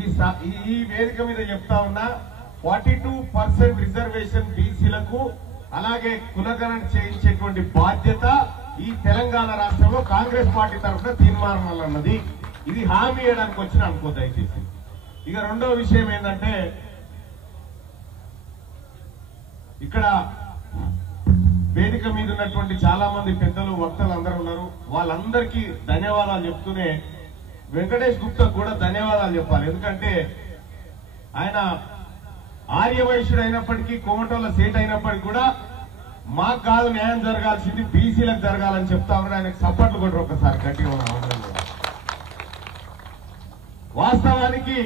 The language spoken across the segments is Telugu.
ఈ వేదిక మీద చెప్తా ఉన్నా 42% రిజర్వేషన్ బీసీలకు అలాగే కులగణన చేయించేటువంటి బాధ్యత ఈ తెలంగాణ రాష్ట్రంలో కాంగ్రెస్ పార్టీ తరఫున తీర్మానం అన్నది. ఇది హామీ ఇవ్వడానికి వచ్చిన అనుకో దయచేసి. ఇక రెండో విషయం ఏంటంటే ఇక్కడ వేదిక మీద ఉన్నటువంటి చాలా మంది పెద్దలు వక్తలు అందరూ ఉన్నారు. వాళ్ళందరికీ ధన్యవాదాలు చెప్తూనే వెంకటేష్ గుప్తా కూడా ధన్యవాదాలు చెప్పాలి. ఎందుకంటే ఆయన ఆర్యవైశ్యుడు అయినప్పటికీ కోమటోళ్ళ సేట్ అయినప్పటికీ కూడా మాకు కాదు న్యాయం జరగాల్సింది బీసీలకు జరగాలని చెప్తా ఉన్నారు. ఆయనకు సపోర్ట్లు కొట్టరు ఒకసారి గట్టిగా ఉన్నారు. వాస్తవానికి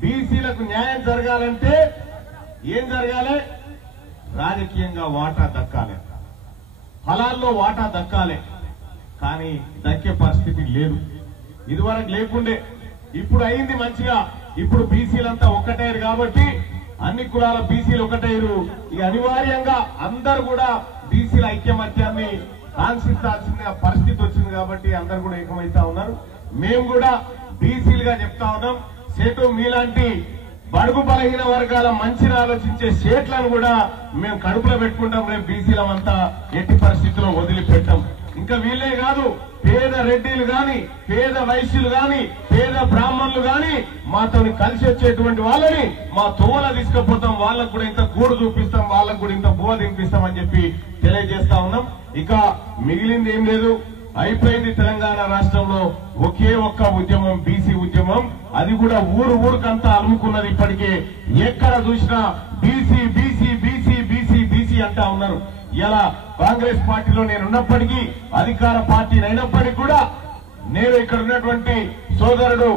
బీసీలకు న్యాయం జరగాలంటే ఏం జరగాలి? రాజకీయంగా వాటా దక్కాలి, ఫలాల్లో వాటా దక్కాలి. కానీ దక్కే పరిస్థితి లేదు. ఇదివరకు లేకుండే, ఇప్పుడు అయింది మంచిగా. ఇప్పుడు బీసీలంతా ఒక్కటయ్యారు కాబట్టి అన్ని కులాల బీసీలు ఒకటయ్యారు. ఇక అనివార్యంగా అందరు కూడా బీసీల ఐక్యమత్యాన్ని కాంక్షించాల్సిన పరిస్థితి వచ్చింది కాబట్టి అందరు కూడా ఏకమైతా ఉన్నారు. మేము కూడా బీసీలుగా చెప్తా ఉన్నాం, సేటు మీలాంటి బడుగు బలహీన వర్గాల మంచిని ఆలోచించే సేట్లను కూడా మేము కడుపులో పెట్టుకుంటాం. రేపు బీసీలమంతా ఎట్టి పరిస్థితుల్లో వదిలిపెట్టాం. ఇంకా వీళ్ళే కాదు, పేద రెడ్డిలు గాని, పేద వైశ్యులు గాని, పేద బ్రాహ్మణులు గాని మాతో కలిసి వచ్చేటువంటి వాళ్ళని మా తోవల తీసుకుపోతాం. వాళ్ళకు కూడా ఇంత గూడు చూపిస్తాం, వాళ్ళకు కూడా ఇంత బువ దింపిస్తాం అని చెప్పి తెలియజేస్తా ఉన్నాం. ఇక మిగిలింది ఏం లేదు, అయిపోయింది. తెలంగాణ రాష్ట్రంలో ఒకే ఒక్క ఉద్యమం, బీసీ ఉద్యమం. అది కూడా ఊరుకంతా అలుముకున్నది. ఇప్పటికే ఎక్కడ చూసినా BC BC BC BC BC అంటా ఉన్నారు. ఇలా కాంగ్రెస్ పార్టీలో నేనున్నప్పటికీ, అధికార పార్టీ అయినప్పటికీ కూడా నేను ఇక్కడ ఉన్నటువంటి సోదరుడు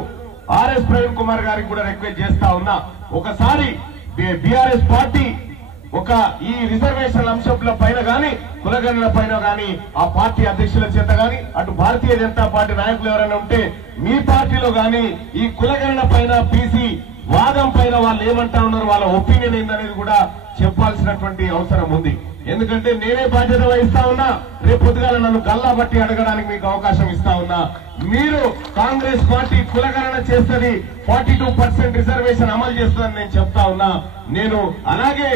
ఆర్ఎస్ ప్రవీణ్ కుమార్ గారికి కూడా రిక్వెస్ట్ చేస్తా ఉన్నా, ఒకసారి బీఆర్ఎస్ పార్టీ ఈ రిజర్వేషన్ అంశంల పైన గాని, కులగణన పైన గాని ఆ పార్టీ అధ్యక్షుల చేత గాని, అటు భారతీయ జనతా పార్టీ నాయకులు ఎవరైనా ఉంటే మీ పార్టీలో గాని ఈ కులగణన పైన, బీసీ వాదం పైన వాళ్ళు ఏమంటా ఉన్నారు, వాళ్ళ ఒపీనియన్ ఏందనేది కూడా చెప్పాల్సినటువంటి అవసరం ఉంది. ఎందుకంటే నేనే బాధ్యత వహిస్తా ఉన్నా. రేపు పొద్దుగాల నన్ను గల్లా బట్టి అడగడానికి మీకు అవకాశం ఇస్తా ఉన్నా. మీరు కాంగ్రెస్ పార్టీ కులగణన చేస్తుంది, 42% రిజర్వేషన్ అమలు చేస్తుందని నేను చెప్తా ఉన్నా. నేను అలాగే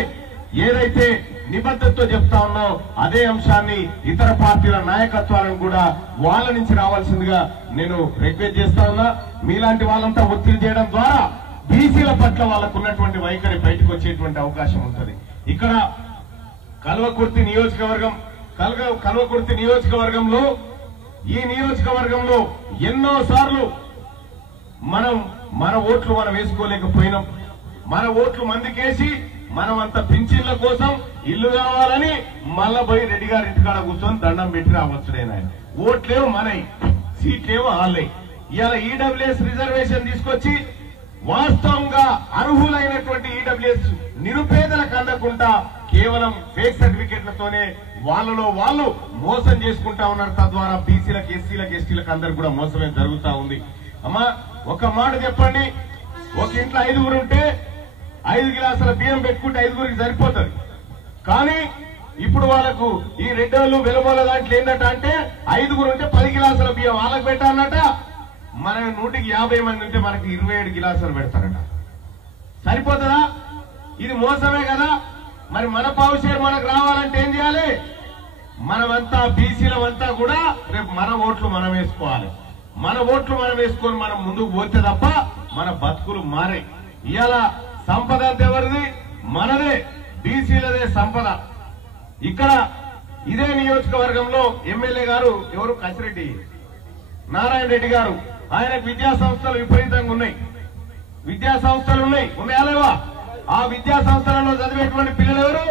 ఏదైతే నిబద్ధతతో చెప్తా ఉన్నో అదే అంశాన్ని ఇతర పార్టీల నాయకత్వాలను కూడా వాళ్ళ నుంచి రావాల్సిందిగా నేను రిక్వెస్ట్ చేస్తా ఉన్నా. మీలాంటి వాళ్ళంతా ఒత్తిడి చేయడం ద్వారా బీసీల పట్ల వాళ్ళకు ఉన్నటువంటి వైఖరి బయటకు వచ్చేటువంటి అవకాశం ఉంటుంది. ఇక్కడ కల్వకుర్తి నియోజకవర్గంలో ఈ నియోజకవర్గంలో ఎన్నో సార్లు మన ఓట్లు మనం వేసుకోలేకపోయినాం. మన ఓట్లు మందికేసి మనమంతా పింఛన్ల కోసం ఇల్లు కావాలని మళ్ళా పోయి రెడ్డి గారి ఇంటికాడ కూర్చొని దండం పెట్టి రావచ్చుడైనా. ఓట్లేమో మనయి, సీట్లేమో వాళ్ళే. ఇవాళ ఈడబ్ల్యూఎస్ రిజర్వేషన్ తీసుకొచ్చి వాస్తవంగా అర్హులైనటువంటి ఈడబ్ల్యూఎస్ నిరుపేదలకు అందకుండా కేవలం ఫేక్ సర్టిఫికెట్లతోనే వాళ్ళలో వాళ్ళు మోసం చేసుకుంటా ఉన్నారు. తద్వారా బీసీలకు, ఎస్సీలకు, ఎస్టీలకు అందరు కూడా మోసమే జరుగుతా ఉంది. అమ్మా ఒక మాట చెప్పండి, ఒక ఇంట్లో 5గురు ఉంటే 5 గిలాసుల బియ్యం పెట్టుకుంటే 5గురికి సరిపోతుంది. కానీ ఇప్పుడు వాళ్ళకు ఈ రెడ్డోళ్ళు వెలుమోల దాంట్లో ఏంటంట అంటే 5గురు ఉంటే 10 గిలాసుల బియ్యం వాళ్ళకు పెట్టాలన్నట. మన 150 మంది ఉంటే మనకి 27 గిలాసులు పెడతారట. సరిపోతుందా? ఇది మోసమే కదా. మరి మన పావుషేర్ మనకు రావాలంటే ఏం చేయాలి? మనమంతా బీసీలమంతా కూడా రేపు మన ఓట్లు మనం వేసుకోవాలి. మన ఓట్లు మనం వేసుకొని మనం ముందుకు పోతే తప్ప మన బతుకులు మారే. ఇవాళ సంపద అంత ఎవరిది? మనదే, బీసీలదే సంపద. ఇక్కడ ఇదే నియోజకవర్గంలో ఎమ్మెల్యే గారు ఎవరు? కసిరెడ్డి నారాయణ రెడ్డి గారు. ఆయనకు విద్యా సంస్థలు విపరీతంగా ఉన్నాయి. విద్యా సంస్థలు ఉన్నాయా లేవా? ఆ విద్యా సంస్థలలో చదివేటువంటి పిల్లలు ఎవరు?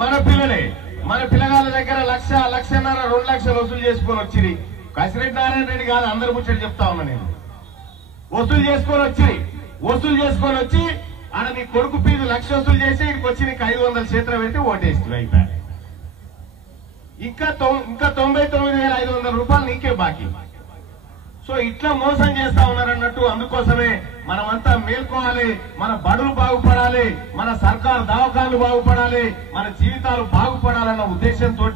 మన పిల్లలే. మన పిల్లగాళ్ళ దగ్గర 1,00,000, 1,50,000, 2 లక్షలు వసూలు చేసుకొని వచ్చింది. కసిరెడ్డి నారాయణ రెడ్డి కాదు, అందరు ముచ్చట చెప్తా ఉన్నా నేను. వసూలు చేసుకొని వచ్చి ఆడ నీ కొడుకు ఫీజు 1,00,000 వసూలు చేసి ఇక్కడికి వచ్చి నీకు 500 చేతులు పెడితే ఓటేస్తుంది అయిపోయి. ఇంకా 99,500 రూపాయలు నీకే బాకీ. సో ఇట్లా మోసం చేస్తా ఉన్నారన్నట్టు. అందుకోసమే మనమంతా మేల్కోవాలి, మన బడులు బాగుపడాలి, మన సర్కారు దవాఖాన్లు బాగుపడాలి, మన జీవితాలు బాగుపడాలన్న ఉద్దేశంతో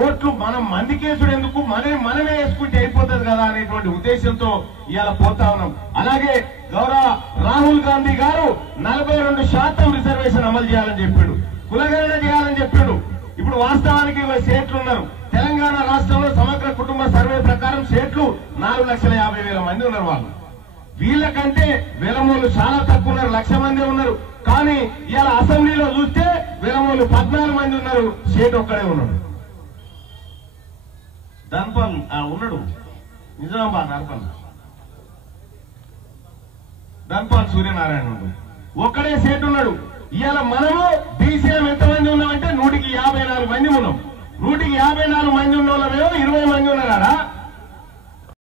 ఓట్లు మనం మందికేసుడు ఎందుకు, మనమే వేసుకుంటే అయిపోతుంది కదా అనేటువంటి ఉద్దేశంతో ఇవాళ పోతా ఉన్నాం. అలాగే గాంధీ గారు 42% రిజర్వేషన్ అమలు చేయాలని చెప్పాడు, కులగణన చేయాలని చెప్పాడు. ఇప్పుడు వాస్తవానికి సేట్లు ఉన్నారు. తెలంగాణ రాష్ట్రంలో సమగ్ర కుటుంబ సర్వే ప్రకారం సేట్లు 4,50,000 మంది ఉన్నారు. వాళ్ళు వీళ్ళకంటే వెలమూలు చాలా తక్కువ ఉన్నారు, 1,00,000 మంది ఉన్నారు. కానీ ఇవాళ అసెంబ్లీలో చూస్తే వెలమూలు 14 మంది ఉన్నారు, సేట్ ఒక్కడే ఉన్నాడు. ధన్పాల్ ఉన్నాడు, నిజామాబాద్ నర్పల్ ధన్పాల్ సూర్యనారాయణ ఉన్నాడు, ఒక్కడే సేట్ ఉన్నాడు. ఇవాళ మనము బీసీఎం ఎంతమంది ఉన్నామంటే 154 మంది ఉన్నాం. 154 మంది ఉన్న వాళ్ళమేమో 20 మంది ఉన్నారా?